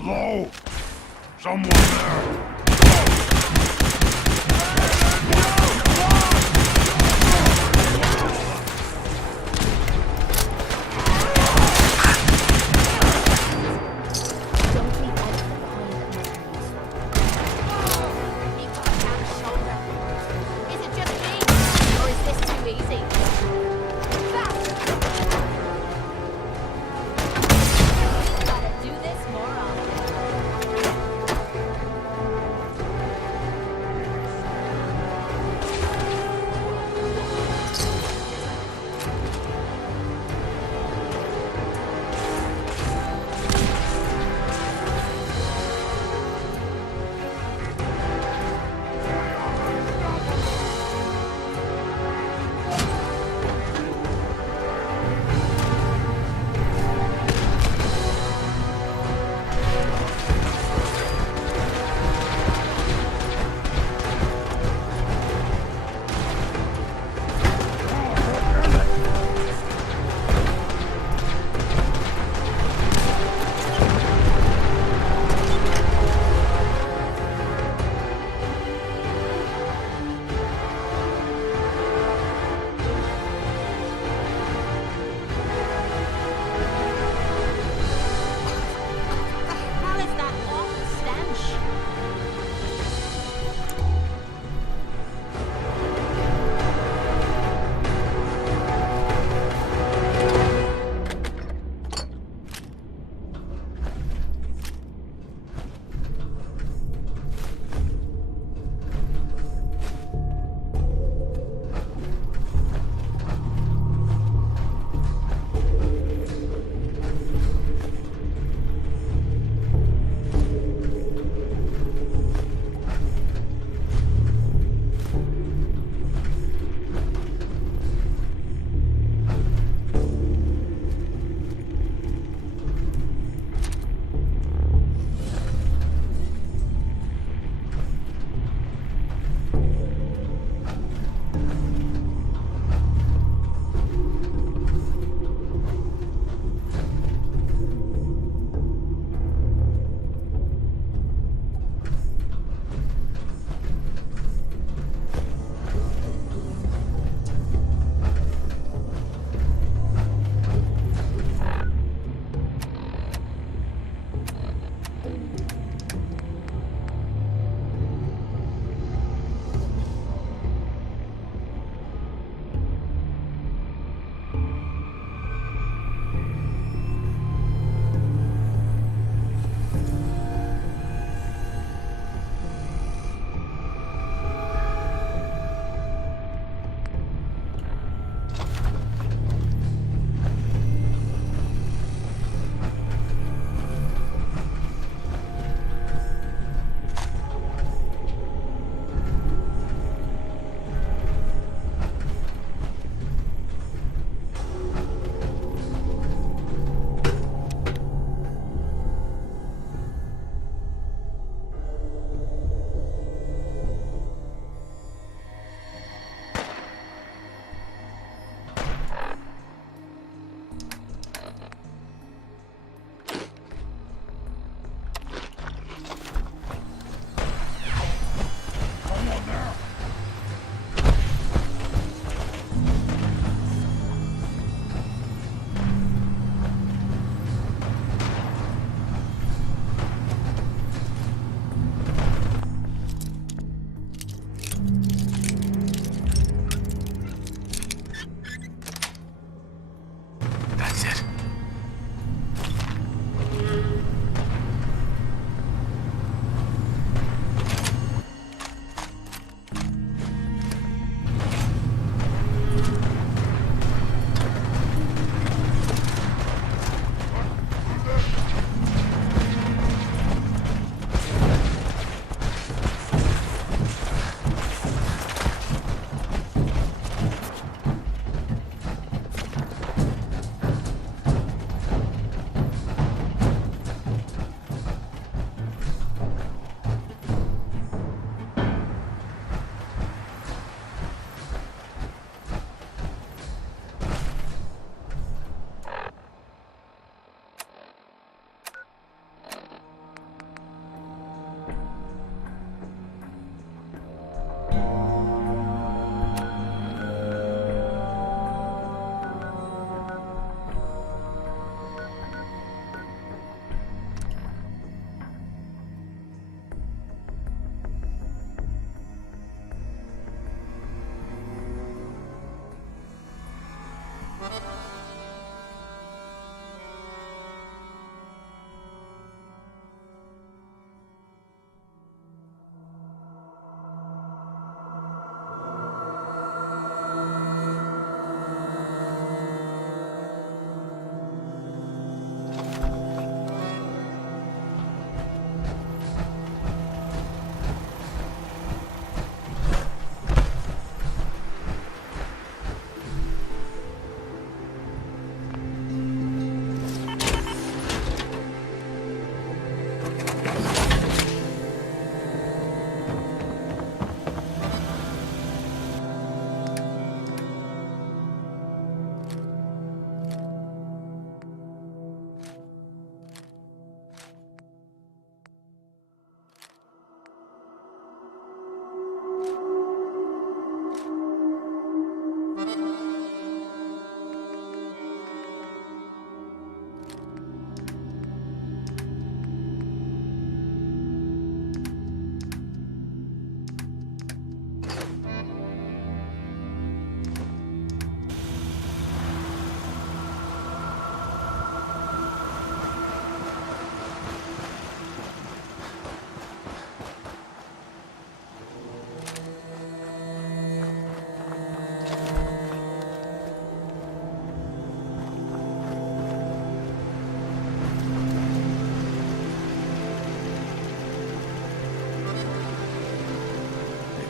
Hello? Someone there?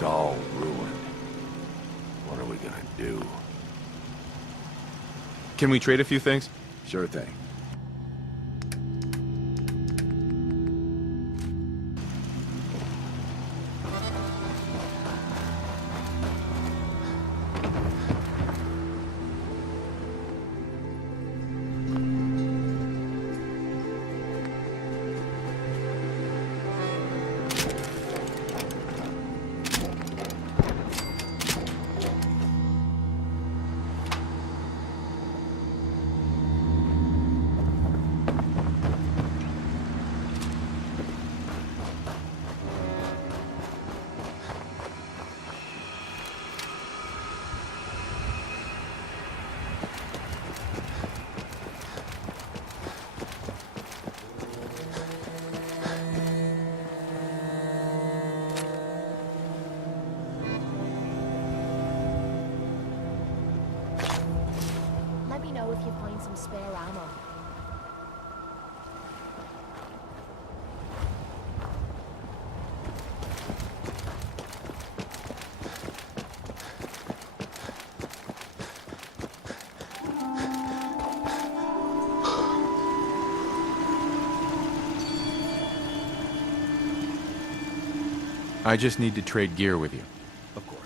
It's all ruined. What are we gonna do? Can we trade a few things? Sure thing. Let me know if you find some spare ammo. I just need to trade gear with you. Of course.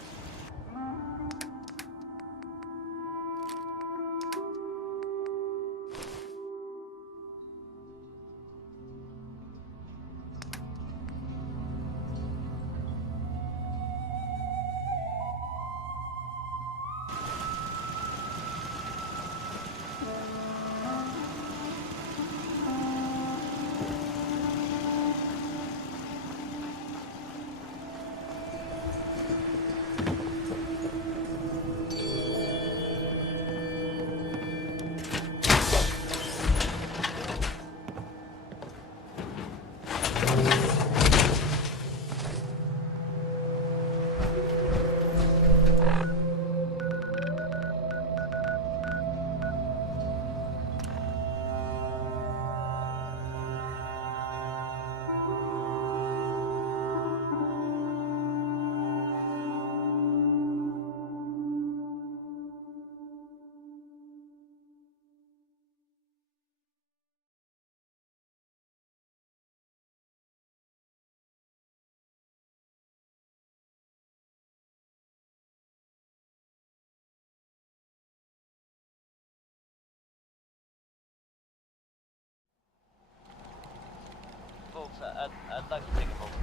Folks, I'd like to take a moment.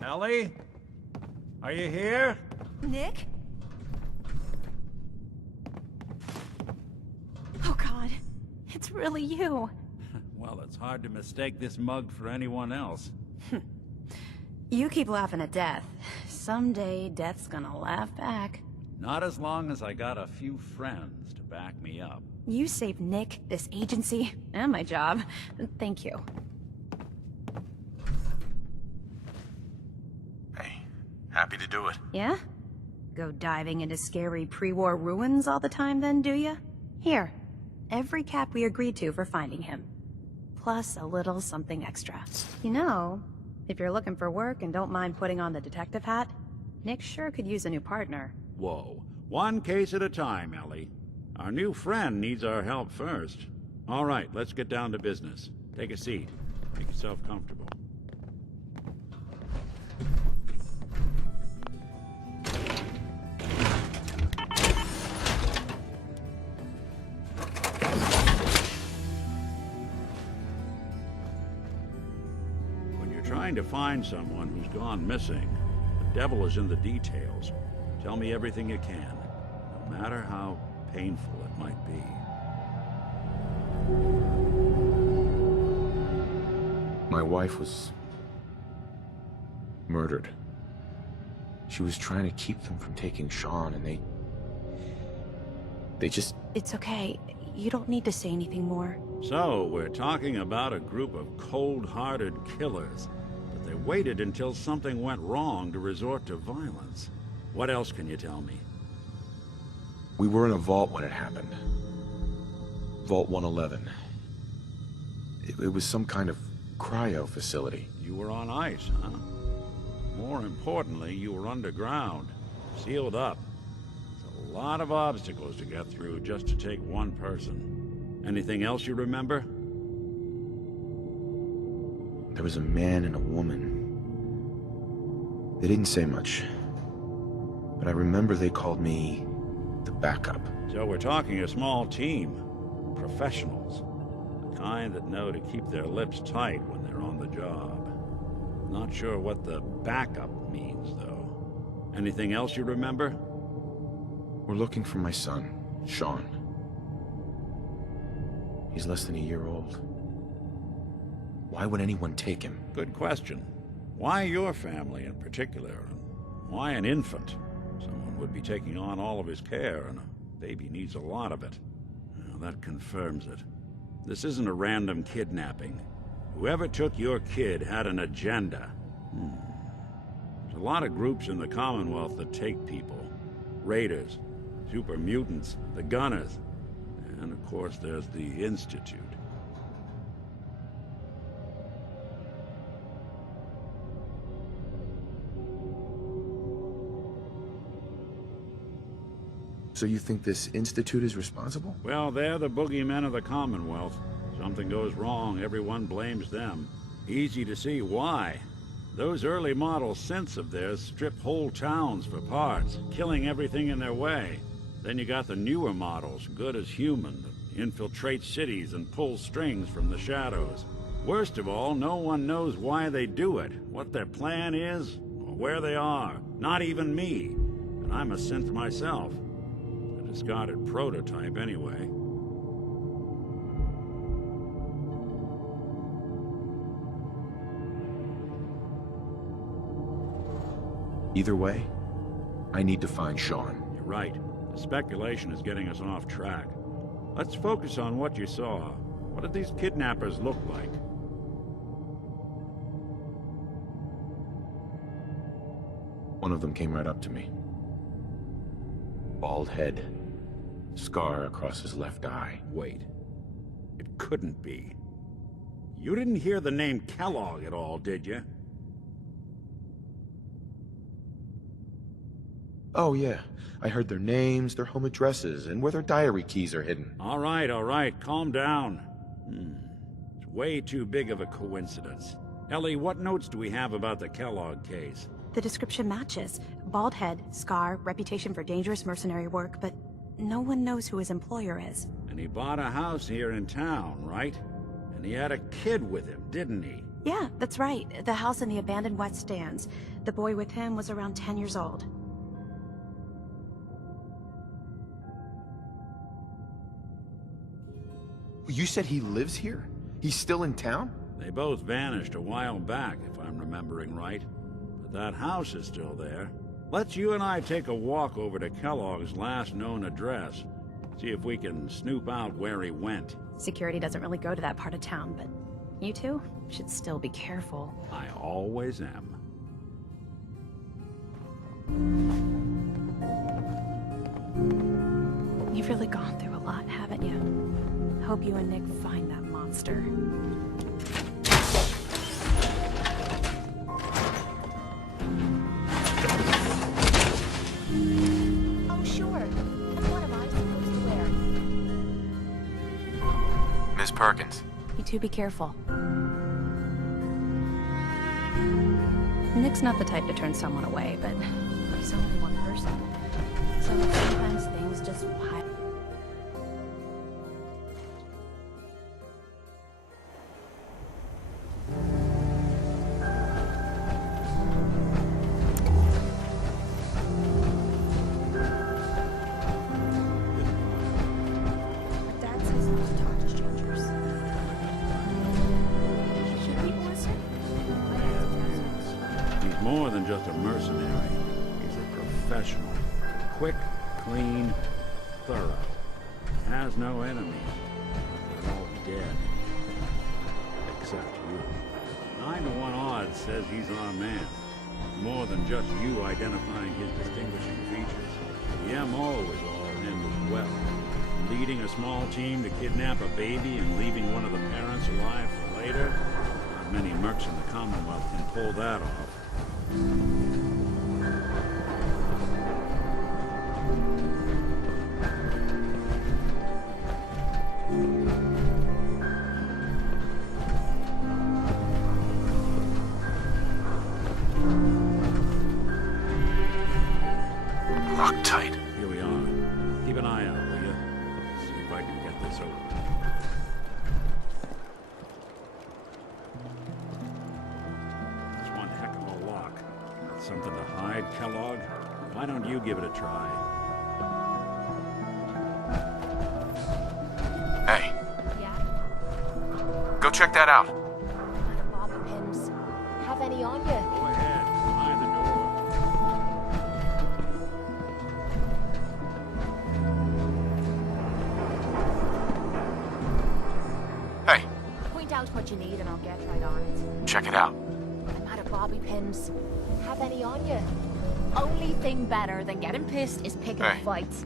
Ellie? Are you here? Nick? Oh God, it's really you. Well, it's hard to mistake this mug for anyone else. You keep laughing at death. Someday, death's gonna laugh back. Not as long as I got a few friends to back me up. You saved Nick, this agency, and my job. Thank you. Hey, happy to do it. Yeah? Go diving into scary pre-war ruins all the time then, do ya? Here, every cap we agreed to for finding him. Plus a little something extra. You know, if you're looking for work and don't mind putting on the detective hat, Nick sure could use a new partner. Whoa. One case at a time, Ellie. Our new friend needs our help first. All right, let's get down to business. Take a seat. Make yourself comfortable. When you're trying to find someone who's gone missing, the devil is in the details. Tell me everything you can, no matter how painful it might be. My wife was murdered. She was trying to keep them from taking Sean, and they just... It's okay. You don't need to say anything more. So, we're talking about a group of cold-hearted killers, but they waited until something went wrong to resort to violence. What else can you tell me? We were in a vault when it happened. Vault 111. It was some kind of cryo facility. You were on ice, huh? More importantly, you were underground, sealed up. It's a lot of obstacles to get through just to take one person. Anything else you remember? There was a man and a woman. They didn't say much, but I remember they called me the backup. So we're talking a small team. Professionals. The kind that know to keep their lips tight when they're on the job. Not sure what the backup means, though. Anything else you remember? We're looking for my son, Sean. He's less than a year old. Why would anyone take him? Good question. Why your family in particular? And why an infant? Someone would be taking on all of his care, and a baby needs a lot of it. Well, that confirms it. This isn't a random kidnapping. Whoever took your kid had an agenda. There's a lot of groups in the Commonwealth that take people. Raiders, super mutants, the Gunners, and of course there's the Institute. So you think this institute is responsible? Well, they're the boogeymen of the Commonwealth. Something goes wrong, everyone blames them. Easy to see why. Those early model synths of theirs strip whole towns for parts, killing everything in their way. Then you got the newer models, good as human, that infiltrate cities and pull strings from the shadows. Worst of all, no one knows why they do it, what their plan is, or where they are. Not even me. And I'm a synth myself. A discarded prototype anyway. Either way, I need to find Sean. You're right. The speculation is getting us off track. Let's focus on what you saw. What did these kidnappers look like? One of them came right up to me. Bald head. Scar across his left eye. Wait. It couldn't be. You didn't hear the name Kellogg at all, did you? Oh yeah, I heard their names, their home addresses, and where their diary keys are hidden. All right, calm down. It's way too big of a coincidence. Ellie, what notes do we have about the Kellogg case? The description matches. Bald head, scar, reputation for dangerous mercenary work, but no one knows who his employer is. And he bought a house here in town, right? And he had a kid with him, didn't he? Yeah, that's right. The house in the abandoned West Stands. The boy with him was around 10 years old. You said he lives here? He's still in town? They both vanished a while back, if I'm remembering right. But that house is still there. Let's you and I take a walk over to Kellogg's last known address. See if we can snoop out where he went. Security doesn't really go to that part of town, but you two should still be careful. I always am. You've really gone through a lot, haven't you? Hope you and Nick find that monster. Oh, sure. And what am I supposed to wear? Miss Perkins. You two be careful. Nick's not the type to turn someone away, but he's only one person. So sometimes things just pile. Dad says not to talk to strangers. Should we bless her? He's more than just a mercenary. He's a professional. Quick, clean, thorough. Has no enemies. They're all dead. Except you. 9-to-1 odds says he's our man. More than just you identifying his distinguishing features. The MO was all him as well. Leading a small team to kidnap a baby and leaving one of the parents alive for later. Not many mercs in the Commonwealth can pull that off. Lock tight. Here we are. Keep an eye out, will you? See if I can get this open. It's one heck of a lock. Got something to hide, Kellogg? Why don't you give it a try? Hey, Yeah? go check that out. And a bobby pins. Have any on you? Go ahead. Behind the door. Hey, Point out what you need and I'll get right on it. check it out. I'm out of bobby pins. Have any on you? Only thing better than getting pissed is picking Hey. fights.